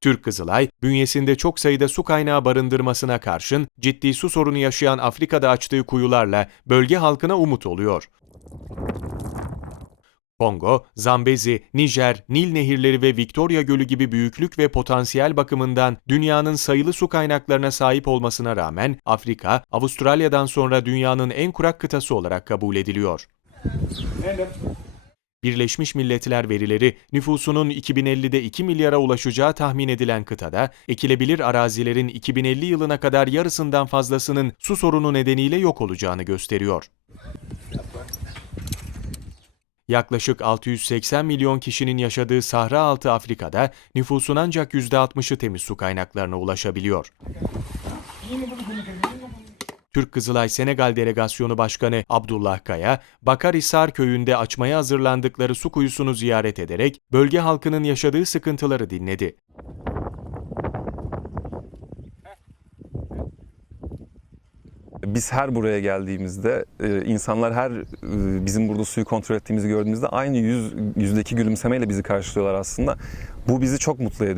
Türk Kızılay, bünyesinde çok sayıda su kaynağı barındırmasına karşın ciddi su sorunu yaşayan Afrika'da açtığı kuyularla bölge halkına umut oluyor. Kongo, Zambezi, Nijer, Nil nehirleri ve Victoria Gölü gibi büyüklük ve potansiyel bakımından dünyanın sayılı su kaynaklarına sahip olmasına rağmen Afrika, Avustralya'dan sonra dünyanın en kurak kıtası olarak kabul ediliyor. Birleşmiş Milletler verileri nüfusunun 2050'de 2 milyara ulaşacağı tahmin edilen kıtada ekilebilir arazilerin 2050 yılına kadar yarısından fazlasının su sorunu nedeniyle yok olacağını gösteriyor. Yaklaşık 680 milyon kişinin yaşadığı Sahra Altı Afrika'da nüfusun ancak %60'ı temiz su kaynaklarına ulaşabiliyor. Türk Kızılay Senegal Delegasyonu Başkanı Abdullah Kaya, Bakarisar köyünde açmaya hazırlandıkları su kuyusunu ziyaret ederek bölge halkının yaşadığı sıkıntıları dinledi. Biz her buraya geldiğimizde e, insanlar her e, bizim burada suyu kontrol ettiğimizi gördüğümüzde aynı yüz yüzdeki gülümsemeyle bizi karşılıyorlar aslında. Bu bizi çok mutlu ediyor.